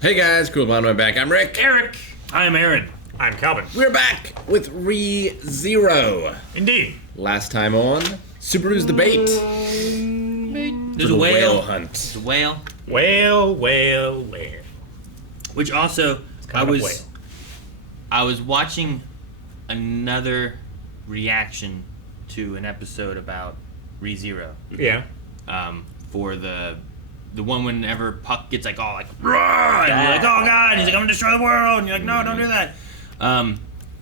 Hey guys, cool on my back. I'm Rick. Eric. I'm Aaron. I'm Calvin. We're back with Re-Zero. Indeed. Last time on, Subaru's debate. There's a whale. Hunt. There's a whale. Whale. Which also, I kind of whale. was watching another reaction to an episode about Re-Zero. Yeah. For the one whenever Puck gets like all like roar, and you're like, oh god, and he's like, I'm gonna destroy the world, and you're like, no, don't do that.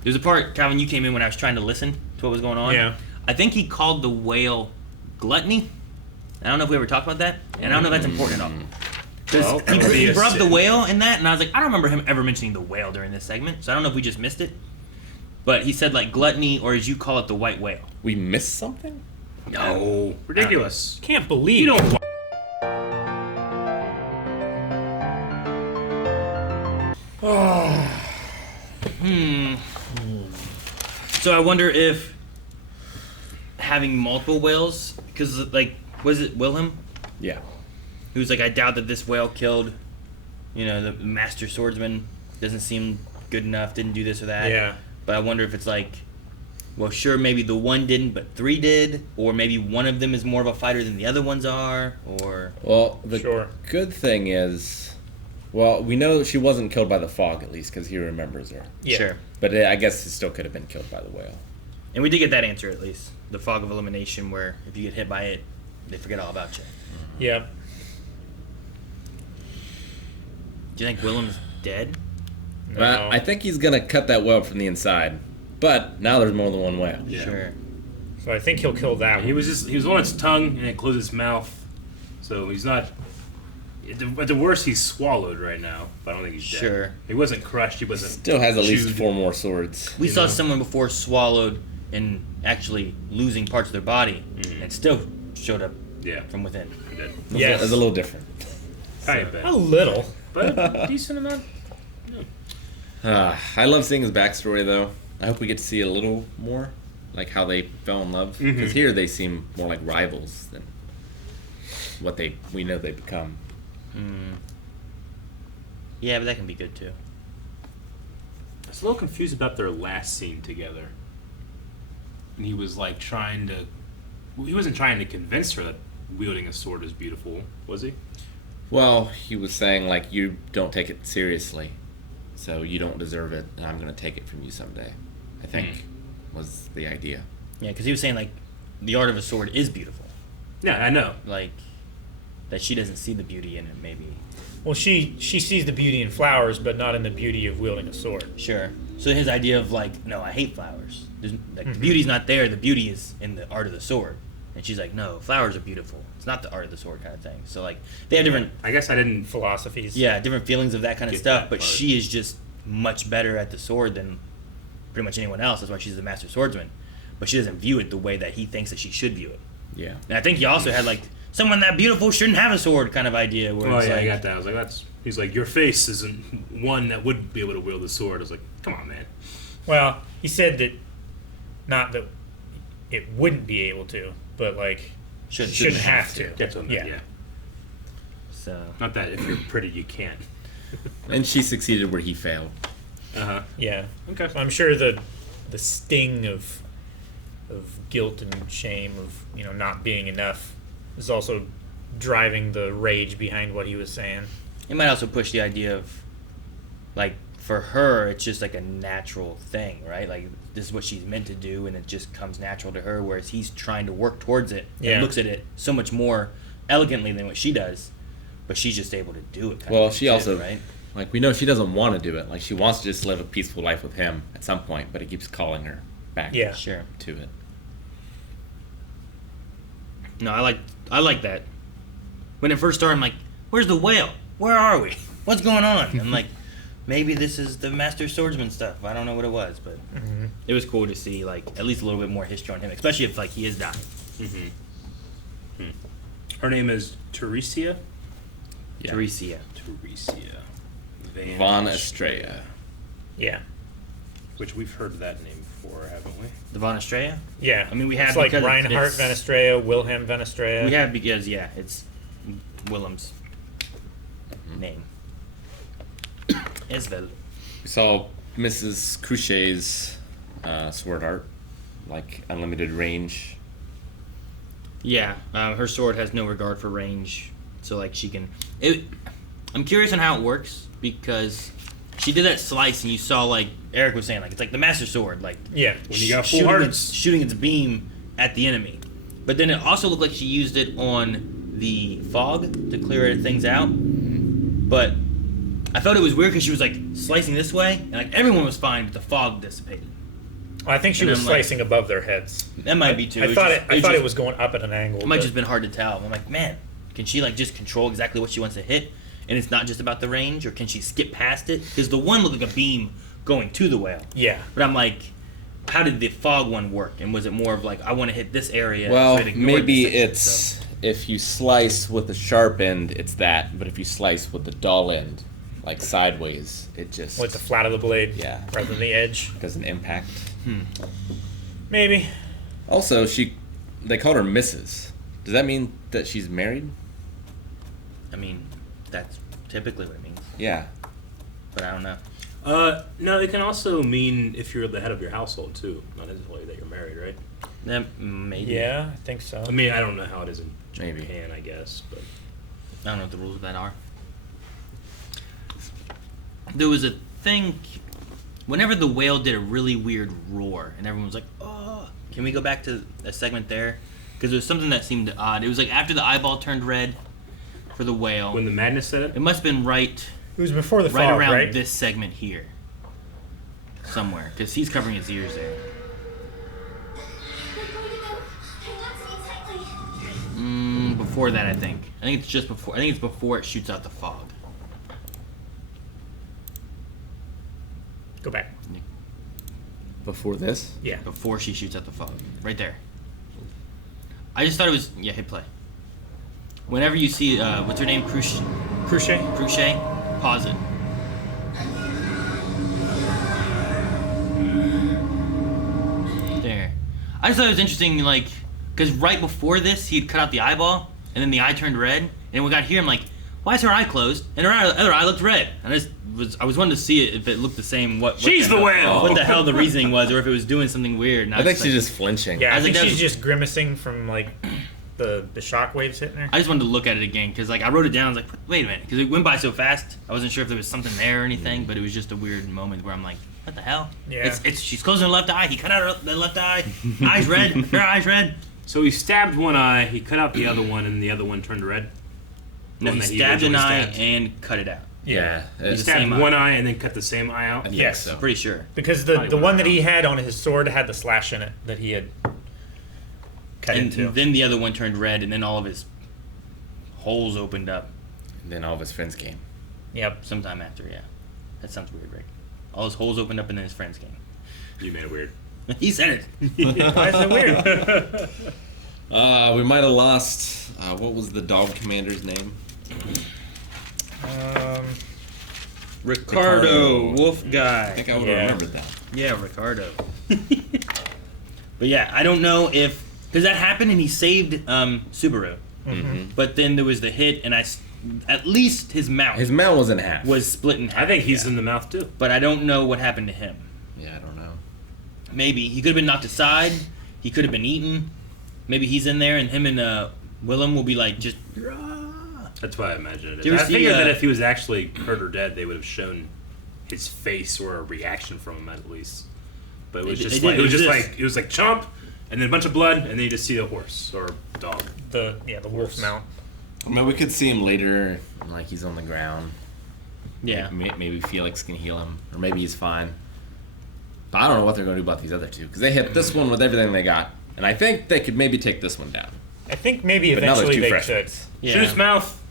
There's a part, Calvin, you came in when I was trying to listen to what was going on. Yeah. I think he called the whale gluttony. I don't know if we ever talked about that, and I don't know if that's important at all. Because he brought up the whale in that, and I was like, I don't remember him ever mentioning the whale during this segment, so I don't know if we just missed it. But he said like gluttony, or as you call it, the white whale. We missed something? No. Ridiculous. Can't believe You don't. So I wonder if having multiple whales, because like, was it Wilhelm? Yeah. He was like, I doubt that this whale killed, the master swordsman. Doesn't seem good enough. Didn't do this or that. Yeah. But I wonder if it's like, well, sure, maybe the one didn't, but three did, or maybe one of them is more of a fighter than the other ones are, or. Well, the Sure. good thing is, well, we know she wasn't killed by the fog, at least, because he remembers her. Yeah. Sure. But I guess it still could have been killed by the whale. And we did get that answer at least. The fog of elimination, where if you get hit by it, they forget all about you. Yeah. Do you think Willem's dead? No. But I think he's going to cut that whale from the inside. But now there's more than one whale. Yeah. Sure. So I think he'll kill that He one. was on its tongue and it closed its mouth, so he's not. At the worst, he's swallowed right now, but I don't think he's dead. Sure. He wasn't crushed. He wasn't. Still has at least chewed. 4 more swords. We You saw know? someone before swallowed and actually losing parts of their body, and still showed up Yeah, from within. he did. Yes. It's a little different. Tiny bit, A little. but a decent amount. I love seeing his backstory, though. I hope we get to see a little more, like how they fell in love. Because here they seem more like rivals than what we know they become. Yeah, but that can be good too. I was a little confused about their last scene together. And he was like trying to. He wasn't trying to convince her that wielding a sword is beautiful, was he? Well, he was saying, like, you don't take it seriously, so you don't deserve it, and I'm going to take it from you someday, I think, was the idea. Yeah, because he was saying like, the art of a sword is beautiful. Yeah, I know. Like, that she doesn't see the beauty in it. Maybe. Well, she sees the beauty in flowers, but not in the beauty of wielding a sword. Sure. So his idea of like, no, I hate flowers. The beauty's not there. The beauty is in the art of the sword. And she's like, no, flowers are beautiful. It's not the art of the sword kind of thing. So like, they have different, I guess I didn't. Philosophies. different feelings of that kind of Get stuff. that But part. she is just much better at the sword than pretty much anyone else. That's why she's the master swordsman. But she doesn't view it the way that he thinks that she should view it. Yeah. And I think he also had like, someone that beautiful shouldn't have a sword kind of idea. Where Oh it's yeah, like, I got that. I was like, that's. He's like, your face isn't one that would be able to wield a sword. I was like, come on, man. Well, he said that not that it wouldn't be able to, but like shouldn't have to. That's what I meant, Yeah. yeah. So Not that if you're pretty, you can't. And she succeeded where he failed. Uh-huh. Yeah. Okay. So I'm sure the sting of guilt and shame of not being enough is also driving the rage behind what he was saying. it might also push the idea of like, for her, it's just like a natural thing, right? Like, this is what she's meant to do, and it just comes natural to her, whereas he's trying to work towards it and looks at it so much more elegantly than what she does, but she's just able to do it. Well, she also, right? like, we know she doesn't want to do it. Like, she wants to just live a peaceful life with him at some point, but he keeps calling her back Yeah. Sure. to it. No, I like that. When it first started, I'm like, where's the whale? Where are we? What's going on? I'm like, maybe this is the master swordsman stuff. I don't know what it was, but it was cool to see, like, at least a little bit more history on him, especially if, like, he is dying. Her name is Teresia? Yeah. Teresia. Teresia. Van Astrea. Yeah. Which we've heard that name before, haven't we? The Van Astrea? Yeah. I mean, we have it's like because Reinhard it's- van Astrea, Wilhelm van Astrea. We have because, yeah, it's Willem's name. Hesvel. We saw Mrs. Cruchet's sword art, like unlimited range. Yeah, her sword has no regard for range, so like she can. I'm curious on how it works because she did that slice, and you saw like Eric was saying, like it's like the Master Sword, like Yeah. When you got full hearts. shooting its beam at the enemy. But then it also looked like she used it on the fog to clear things out. But I felt it was weird because she was like slicing this way, and like everyone was fine, but the fog dissipated. I think she And was I'm like- slicing above their heads. That might be too. I thought it was going up at an angle. It might but- just been hard to tell. I'm like, man, can she like just control exactly what she wants to hit, and it's not just about the range, or can she skip past it? Because the one looked like a beam going to the whale, Yeah. but I'm like, how did the fog one work? And was it more of like I want to hit this area? Well, so it ignored maybe this section, it's so- if you slice with the sharp end, it's that. But if you slice with the dull end, like sideways, it just With the flat of the blade. Yeah. Rather than the edge. doesn't impact. Maybe. Also, they called her Mrs. Does that mean that she's married? I mean, that's typically what it means, Yeah. but I don't know. No, it can also mean if you're the head of your household too, not necessarily that you're married, right? Maybe. Yeah, I think so. I mean, I don't know how it is in Maybe. Japan, I guess, but I don't know what the rules of that are. There was a thing whenever the whale did a really weird roar, and everyone was like, "Oh, can we go back to a segment there?" Because there was something that seemed odd. It was like after the eyeball turned red for the whale. when the madness said It it, must have been right It was before the right fog, around right? this segment here, somewhere, because he's covering his ears there. Before that, I think. I think it's just before. I think it's before it shoots out the fog. Go back. Before this? Yeah. Before she shoots out the fog, right there. I just thought it was hit play. Whenever you see what's her name, Crochet, pause it. There. I just thought it was interesting, like, because right before this, he'd cut out the eyeball, and then the eye turned red, and when we got here, I'm like, why is her eye closed? And her other eye looked red. And I was wanting to see it if it looked the same. She's the whale! What the hell the reasoning was, or if it was doing something weird. And I think was she's like- just flinching. Yeah, I I think think that she's was- just grimacing from like the shock waves hitting her. I just wanted to look at it again because like I wrote it down. I was like, wait a minute, because it went by so fast. I wasn't sure if there was something there or anything, but it was just a weird moment where I'm like, what the hell? Yeah. It's she's closing her left eye. He cut out the left eye. Eyes red. Her eyes red. so he stabbed one eye, he cut out the other one, and the other one turned red. No, One he that he stabbed an originally eye stabbed. and cut it out. Yeah. He the stabbed same eye. one eye and then cut the same eye out. I think Yes. so. Pretty sure. Because Probably the went one that he around. had on his sword had the slash in it that he had cut And into. then the other one turned red, and then all of his holes opened up And then all of his friends came. Yep. sometime after. Yeah, that sounds weird, Rick. All his holes opened up, and then his friends came. You made it weird. He said it. Why is it weird? We might have lost. What was the dog commander's name? Ricardo, wolf guy. I think I would have Yeah. remembered that. Yeah, Ricardo. But yeah, I don't know if because that happened and he saved Subaru, but then there was the hit and at least his mouth His mouth was in half. was split in half. I think he's yeah. in the mouth too. But I don't know what happened to him. Yeah, I don't know. Maybe he could have been knocked aside. He could have been eaten. Maybe he's in there and him and Willem will be like just. That's why I imagine it. Do you ever I see, figured that if he was actually hurt or dead, they would have shown his face or a reaction from him at least. But it was They just did. like It it was like chomp, and then a bunch of blood, and then you just see a horse or dog. the wolf mount. I mean, we could see him later, like he's on the ground. Yeah. Maybe Felix can heal him, or maybe he's fine. But I don't know what they're going to do about these other two, because they hit this one with everything they got, and I think they could maybe take this one down. I think maybe But now there's eventually two they fresh could. ones. Yeah. Shoot its mouth.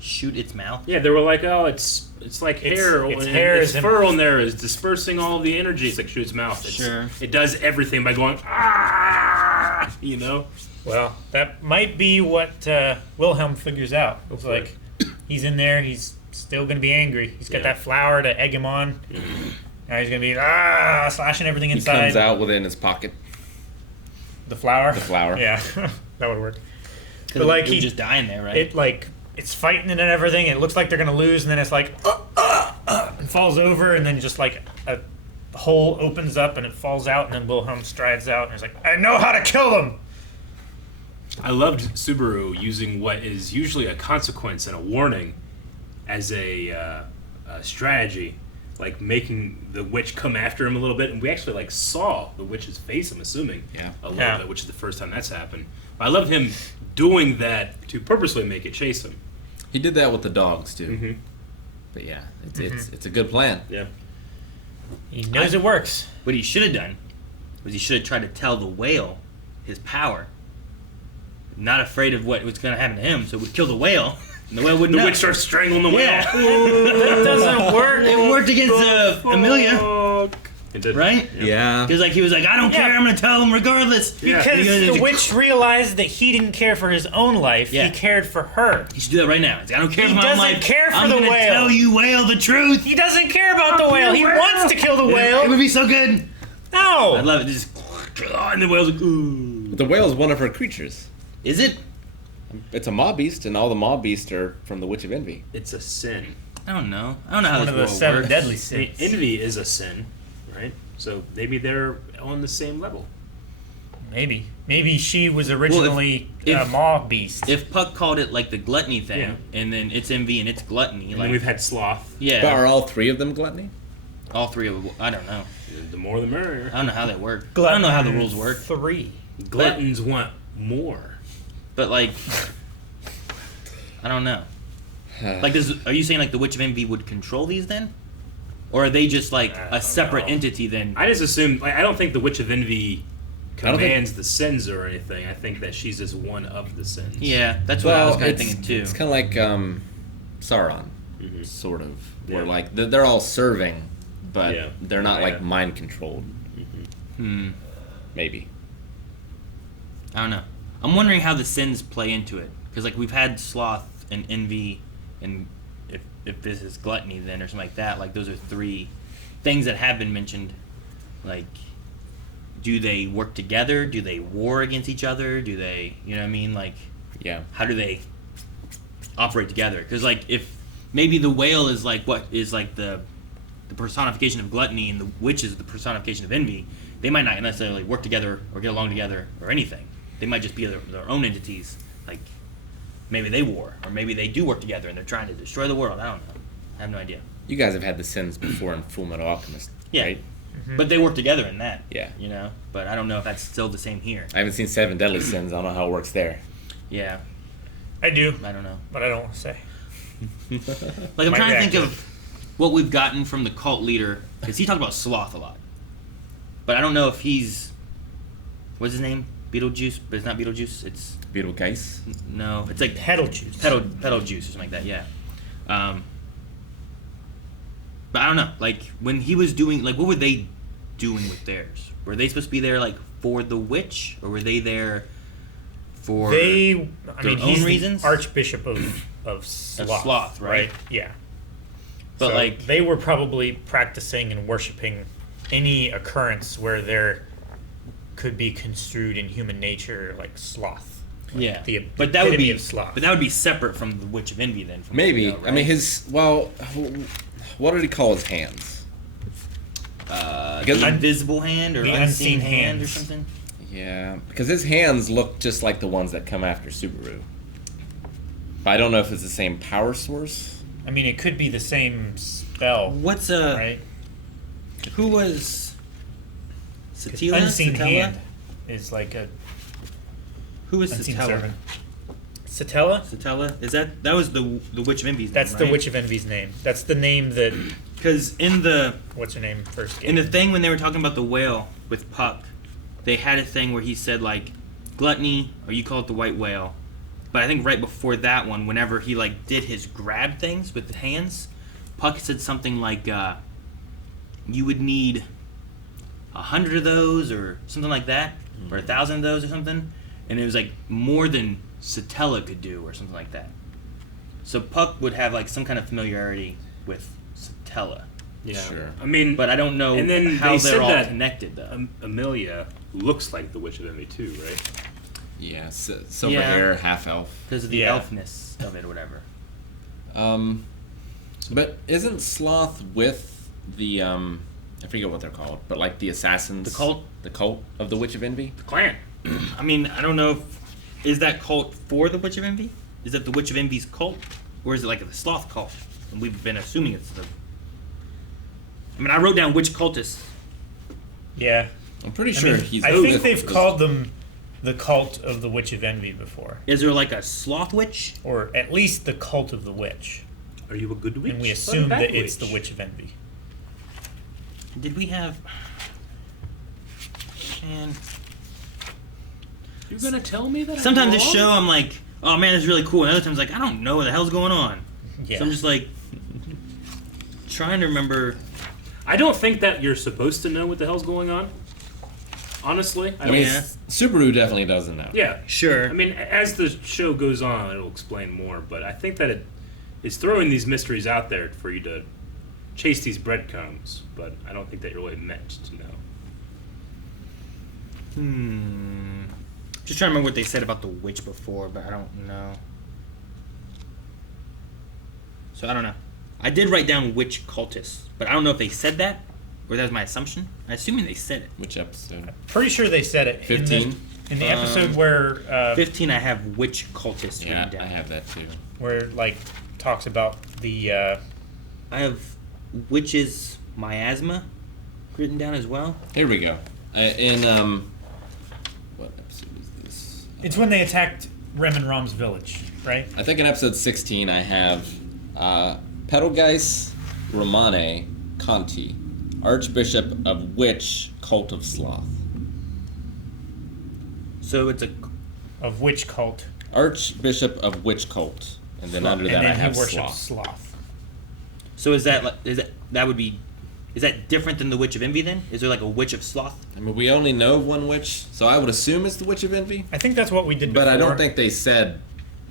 Shoot its mouth. Yeah, they were like, oh, it's like hair. Its and hair its is in- fur on there is dispersing all of the energy. It's like shoot its mouth. Sure. It does everything by going ah, you know. Well, that might be what Wilhelm figures out. It's Hopefully. like he's in there. He's still going to be angry. He's got Yeah. that flour to egg him on. Now he's going to be slashing everything He inside. comes out within his pocket. The flour. The flour. Yeah, that would work. But But like he he just dying there, right? It like it's fighting and everything. It looks like they're gonna lose, and then it's like, falls over, and then just like a hole opens up and it falls out, and then Wilhelm strides out and he's like, I know how to kill them. I loved Subaru using what is usually a consequence and a warning as a strategy, like making the witch come after him a little bit, and we actually like saw the witch's face. I'm assuming, a little bit, which is the first time that's happened. But I loved him doing that to purposely make it chase him. He did that with the dogs too. Mm-hmm. But yeah, it's a good plan. Yeah. He knows it works. What he should have done was he should have tried to tell the whale his power. Not afraid of what was going to happen to him, so it would kill the whale, and the whale wouldn't know. The witch starts strangling the whale. Yeah. That doesn't work. It worked against Amelia, It did. right? Yeah. Because like he was like, I don't care, I'm going to tell him regardless. Yeah. Because Yeah. the witch realized that he didn't care for his own life. Yeah. He cared for her. He should do that right now. He's like, I don't care He for my own doesn't life. care for I'm the gonna whale. tell you, whale, the truth. He doesn't care about the whale. He wants to kill the It whale. would be so good. No. I love it. Just and the whale's like, ooh. The whale is one of her creatures. Is it? It's a maw beast, and all the maw beasts are from the Witch of Envy. It's a sin. I don't know. I don't know how One this of the world 7 works. deadly I mean, sins. envy is a sin, right? So maybe they're on the same level. Maybe she was originally if- a maw beast. If Puck called it like the gluttony thing, Yeah. and then it's envy and it's gluttony, And like then we've had sloth. yeah, But are all three of them gluttony? all three of them. I don't know. The more the merrier. I don't know how that works. I don't know how the rules work. 3. Gluttons want more. But like, I don't know. Like, are you saying like the Witch of Envy would control these then, or are they just like I a don't separate know. entity then? I just assume, like, I don't think the Witch of Envy don't think- commands the sins or anything. I think that she's just one of the sins. Yeah, that's what I was kind of thinking too. It's kind of like Sauron, Mhm. sort of. Yeah. Where like they're all serving, but Yeah. they're not Yeah. like mind controlled. Hmm. Maybe. I don't know. I'm wondering how the sins play into it, because like we've had sloth and envy, and if this is gluttony then or something like that, like those are 3 things that have been mentioned. Like, do they work together? Do they war against each other? Do they, you know what I mean? Like, Yeah. how do they operate together? Because like if maybe the whale is like what is like the personification of gluttony, and the witch is the personification of envy, they might not necessarily work together or get along together or anything. They might just be their own entities. Like maybe they war, or maybe they do work together and they're trying to destroy the world. I don't know. I have no idea. You guys have had the sins before in Full Metal Alchemist, Yeah. right? But they work together in that. Yeah. You know. But I don't know if that's still the same here. I haven't seen 7 Deadly Sins. I don't know how it works there. Yeah. I do, I don't know. but I don't want to say. Like I'm Might trying to react think to of what we've gotten from the cult leader, because he talked about sloth a lot, but I don't know if he's what's his name, Beetlejuice, but it's not Beetlejuice. It's Beetlegeist. no, it's like Pedal juice. pedal juice or something like that. Yeah. But I don't know. Like when he was doing, like, what were they doing with theirs? Were they supposed to be there like for the witch, or were they there for They, I their mean, own he's reasons? the Archbishop of Sloth. Sloth, right? Yeah. But So like, they were probably practicing and worshiping any occurrence where there could be construed in human nature like sloth. yeah. The But that would epitome be of sloth. But that would be separate from the Witch of Envy then. From what we Maybe. know, I mean, right? what did he call his hands? The invisible hand or the unseen unseen hand or hands. something. Yeah, because his hands look just like the ones that come after Subaru. But I don't know if it's the same power source. I mean, it could be the same spell, What's right? Who was 'Cause Satila? unseen Satella? hand is like a Who was unseen Satella? servant. Satella? Satella? Is that was the Witch of Envy's That's name, the right? Witch of Envy's name. That's the name that Because in the what's her name first gave. in the thing when they were talking about the whale with Puck, they had a thing where he said like gluttony, or you call it the white whale. But I think right before that one, whenever he like did his grab things with the hands, Puck said something like you would need 100 of those or something like that, or 1,000 of those or something, and it was like more than Satella could do or something like that. So Puck would have like some kind of familiarity with Satella, Yeah. Sure. I mean, but I don't know And then how they they're said all that connected though. Amelia looks like the Witch of Envy too, right? Yeah, silver Yeah. hair, half elf. Because of the Yeah. elfness of it or whatever. But isn't Sloth with the I forget what they're called, but like the assassins, the cult of the Witch of Envy, The clan. I mean, I don't know is that cult for the Witch of Envy? Is that the Witch of Envy's cult? Or is it like the Sloth cult? And we've been assuming it's the... I mean, I wrote down which cultists. Yeah. I'm pretty sure he's. I think they've called them the cult of the Witch of Envy before. Is there like a Sloth witch? Or at least the cult of the witch. Are you a good witch? And we or a assume bad that it's witch? the Witch of Envy. Did we have... Man... You're gonna tell me that? Sometimes I'm this wrong? show, I'm like, oh man, it's really cool. And other times, like, I don't know what the hell's going on. Yeah. So I'm just like, trying to remember. I don't think that you're supposed to know what the hell's going on. Honestly, I I don't. mean, Yeah. Subaru definitely doesn't know. Yeah, Sure. I mean, as the show goes on, it'll explain more. But I think that it's throwing these mysteries out there for you to chase these breadcrumbs. But I don't think that you're really meant to know. Just trying to remember what they said about the witch before, but I don't know. So I don't know. I did write down witch cultists, but I don't know if they said that or that was my assumption. I'm assuming they said it. Which episode? Pretty sure they said it. 15? In the episode where 15, I have witch cultists Yeah, written down. I have that too. where like talks about the I have witches miasma written down as well. Here we go. In what episode is this? it's when they attacked Rem and Rom's village, right? I think in episode 16 I have Petalgeist Romane Conti, Archbishop of Witch Cult of Sloth. So it's a Of which cult? Archbishop of Witch Cult, and then under And that I then have he worships Sloth. sloth. so is that different than the Witch of Envy then? Is there like a Witch of Sloth? I mean, we only know one witch, so I would assume it's the Witch of Envy. I think that's what we did But before. I don't think they said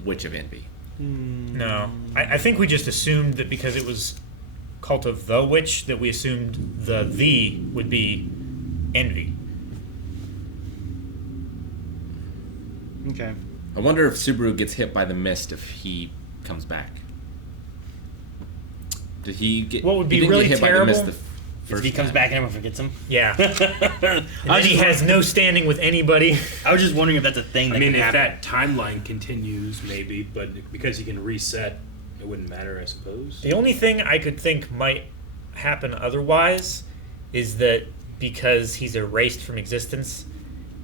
Witch of Envy. No. I think we just assumed that because it was cult of the witch, that we assumed the would be envy. Okay. I wonder if Subaru gets hit by the mist if he comes back. Did he get? What would be he didn't really get hit terrible by the mist If first he comes time. back and everyone forgets him. Yeah. And I then he has no standing with anybody. was just wondering if that's a thing that I mean, can if happen. that timeline continues, maybe. But because you can reset, it wouldn't matter, I suppose. The only thing I could think might happen otherwise is that because he's erased from existence,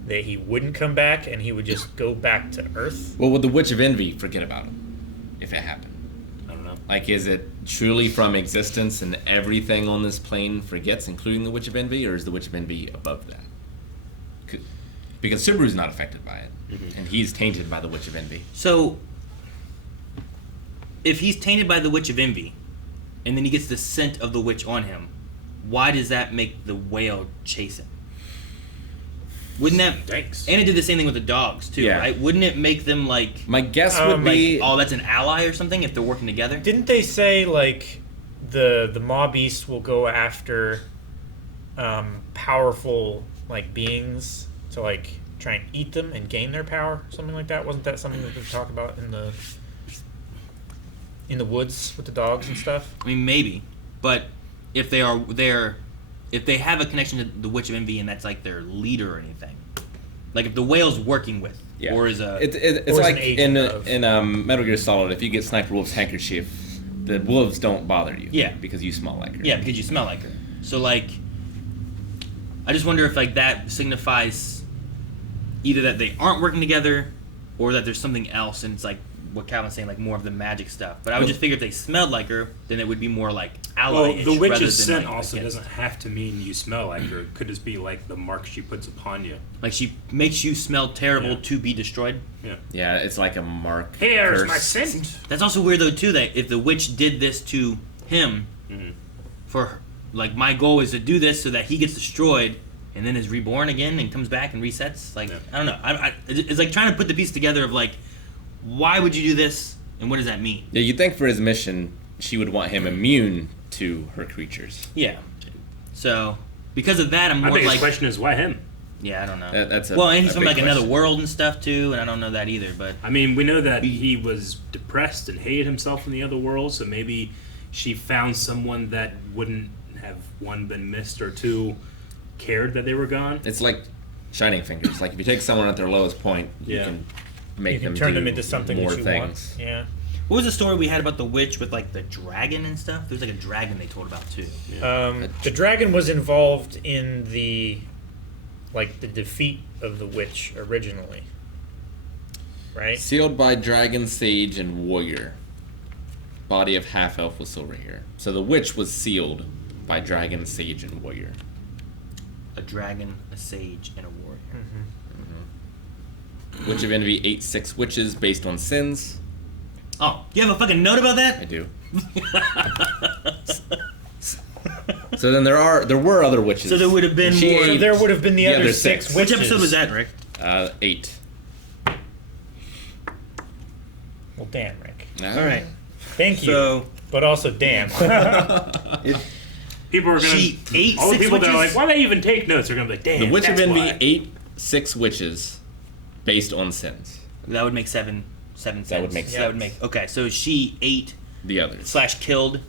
that he wouldn't come back and he would just go back to Earth. Well, would the Witch of Envy forget about him if it happened? I don't know. Like, is it truly from existence and everything on this plane forgets, including the Witch of Envy, or is the Witch of Envy above that? Because Subaru's not affected by it, and he's tainted by the Witch of Envy. So, if he's tainted by the Witch of Envy, and then he gets the scent of the witch on him, why does that make the whale chase him? Wouldn't that... Thanks. And it did the same thing with the dogs, too, Yeah. right? Wouldn't it make them, like... My guess would be... oh, that's an ally or something if they're working together? Didn't they say like the mob beast will go after powerful like beings to like try and eat them and gain their power, something like that? Wasn't that something that they talk about in the woods with the dogs and stuff? I mean, maybe. But if they are there... If they have a connection to the Witch of Envy and that's like their leader or anything, like if the whale's working with, Yeah. or is a... It's Or is like an agent of- in Metal Gear Solid, if you get Sniper Wolf's handkerchief, the wolves don't bother you. Yeah. Because you smell like her. Yeah, because you smell like her. So, like, I just wonder if, like, that signifies either that they aren't working together or that there's something else, and it's, like, what Calvin's saying, like, more of the magic stuff. But I would just figure if they smelled like her, then it would be more, like, ally. Well, the witch's rather than, scent like, also against. doesn't have to mean you smell like her. It could just be like the mark she puts upon you. Like, she makes you smell terrible Yeah. to be destroyed. Yeah. Yeah, it's like a mark. Here's curse. my scent. That's also weird, though, too, that if the witch did this to him, for, like, my goal is to do this so that he gets destroyed and then is reborn again and comes back and resets. Like, Yeah. I don't know. It's like trying to put the piece together of, like, why would you do this and what does that mean? Yeah, you'd think for his mission, she would want him immune to her creatures. Yeah. So, because of that, I'm My more biggest like... question is why him? Yeah, I don't know. That's well, and he's a from, big like, another question. world and stuff, too, and I don't know that either, but... I mean, we know that he was depressed and hated himself in the other world, so maybe she found someone that wouldn't have, one, been missed, or two, cared that they were gone. It's like Shining Fingers. Like if you take someone at their lowest point, you Yeah. can make You can them turn do them into something more that you things. want. Yeah. What was the story we had about the witch with like the dragon and stuff? There was like a dragon they told about too. The dragon was involved in the defeat of the witch originally, right? Sealed by dragon, sage, and warrior. Body of half elf with silver hair. So the witch was sealed by dragon, sage, and warrior. A dragon, a sage, and a warrior. Witch of Envy ate 6 witches based on sins. Oh, you have a fucking note about I that? do. So then there were other witches. So there would have been She more. So ate there would have been the other other 6 6. Which witches. episode was that, Rick? 8. Well, damn, Rick. All right. Thank you. So But also, damn. People are gonna. She ate all the 6 people that are witches? like, why they even take notes? Are gonna be like, damn. The Witch of that's Envy why. ate 6 witches based on sins. that would make seven cents. That would make That would sense. make okay. So she ate The others. / killed.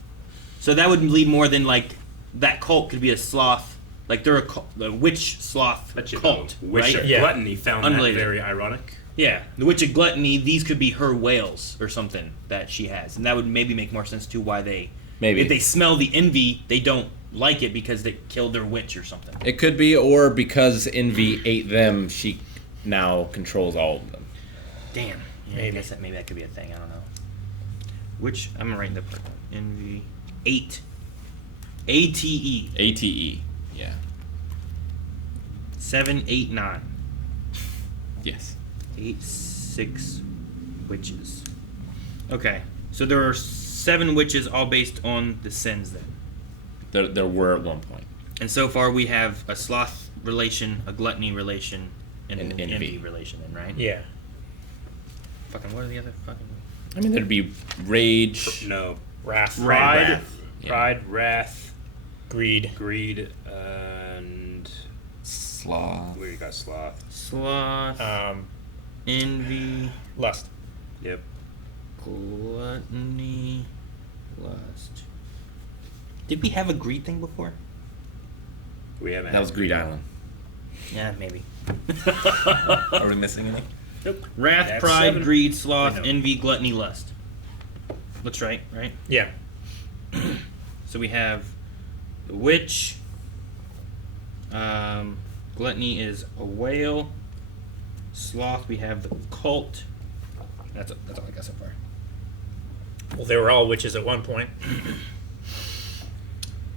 So that would lead more than like that cult could be a sloth. Like they're a witch sloth But you cult, know, Witch right? of Yeah. Gluttony found Unrelated. that very ironic. Yeah, the witch of gluttony. These could be her whales or something that she has, and that would maybe make more sense too. Why they Maybe. if they smell the envy, they don't like it because they killed their witch or something. It could be, or because Envy ate them, she now controls all of them. Damn. Yeah, Maybe. I guess maybe that could be a thing. I don't know. Which I'm gonna write the part down. Envy 8. ATE ATE. Yeah. 7, 8, 9. Yes. 8, 6 witches. Okay, so there are 7 witches, all based on the sins then. There were at one point. And so far we have a sloth relation, a gluttony relation, and an And envy. envy. Relation then, right? Yeah. Fucking what are the other fucking... I mean, there'd be rage. No. Wrath. Pride, Wrath. Yeah. pride, wrath, Greed. greed, and Sloth. we got sloth. Sloth, envy, Lust. Yep. gluttony, lust. Did we have a greed thing before? We haven't. That was Greed Island. Yeah, maybe. Are we missing any? Nope. Wrath, That's pride, 7. greed, sloth, I know. envy, gluttony, lust. Looks right, right? Yeah. So we have the witch. Gluttony is a whale. Sloth, we have the cult. That's all I got so far. Well, they were all witches at one point.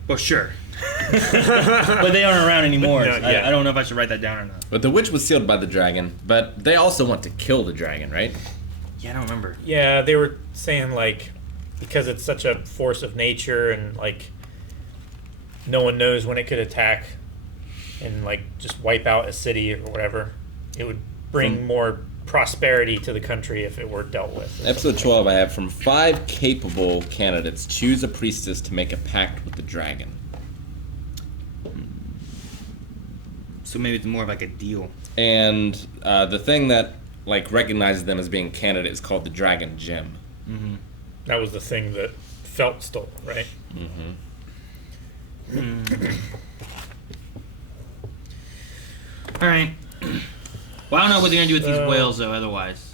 Well, sure. But they aren't around anymore. No, so yeah. I don't know if I should write that down or not. But the witch was sealed by the dragon, but they also want to kill the dragon, right? Yeah, I don't remember. Yeah, they were saying, like, because it's such a force of nature and, like, no one knows when it could attack and, like, just wipe out a city or whatever, it would bring more prosperity to the country if it were dealt with. Episode 12, I have from 5 capable candidates, choose a priestess to make a pact with the dragon. So maybe it's more of like a deal. And the thing that like recognizes them as being candidate is called the dragon gem. Mm-hmm. That was the thing that Felt stole, right? All right. Well, I don't know what they're gonna do with these whales though. Otherwise,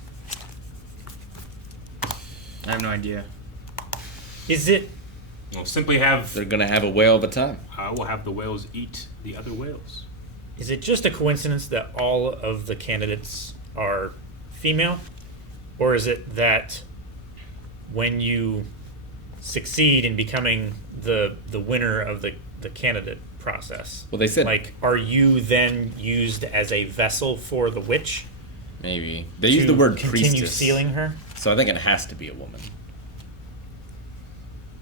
I have no idea. Is it... We'll simply have. They're gonna have a whale of a time. We'll have the whales eat the other whales. Is it just a coincidence that all of the candidates are female? Or is it that when you succeed in becoming the winner of the candidate process, Well, they said like, are you then used as a vessel for the witch? maybe they use the to word continue priestess, sealing her? so I think it has to be a woman.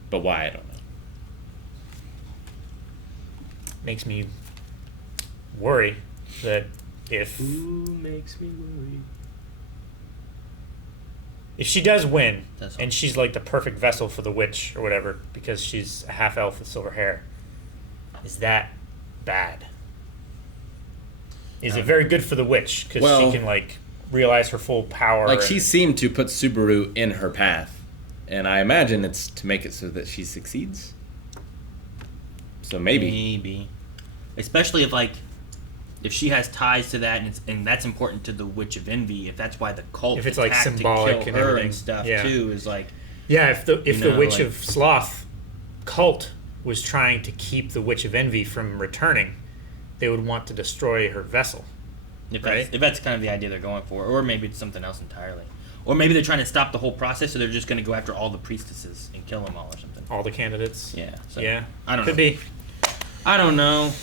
But why I don't know. Makes me worry that if Who makes me worry? she does win That's all. and she's like the perfect vessel for the witch or whatever because she's a half elf with silver hair, is that bad? Is it very good for the witch because Well, she can like realize her full power? Like and- she seemed to put Subaru in her path, And I imagine it's to make it so that she succeeds. So maybe. Especially if she has ties to that, and that's important to the Witch of Envy. If that's why the cult If it's, like, attacked symbolic to kill and her everything. and stuff Yeah. too, is Yeah, if the Witch like- of Sloth cult was trying to keep the Witch of Envy from returning, they would want to destroy her vessel. if Right. that's kind of the idea they're going for, or maybe it's something else entirely, or maybe they're trying to stop the whole process, so they're just going to go after all the priestesses and kill them all or something. All the candidates. Yeah. So, Yeah. I don't Could know. be. I don't know.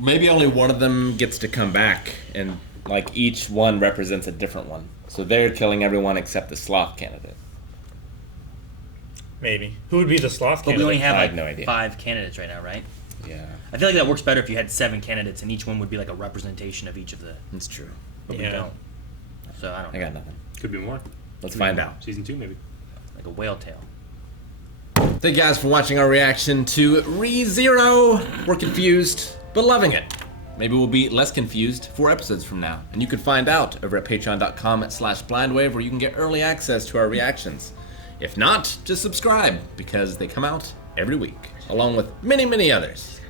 Maybe only one of them gets to come back, and like each one represents a different one. So they're killing everyone except the sloth candidate. Maybe. Who would be the sloth But candidate? we only have I like have no idea. 5 candidates right now, right? Yeah, I feel like that works better if you had 7 candidates and each one would be like a representation of each of the. that's true. But Yeah. we don't. So I don't know. I got nothing. Could be more. Let's find out. Season 2, maybe. Like a whale tail. Thank you guys for watching our reaction to ReZero. We're confused, but loving it. Maybe we'll be less confused 4 episodes from now. And you can find out over at patreon.com/blindwave, where you can get early access to our reactions. If not, just subscribe, because they come out every week, along with many, many others.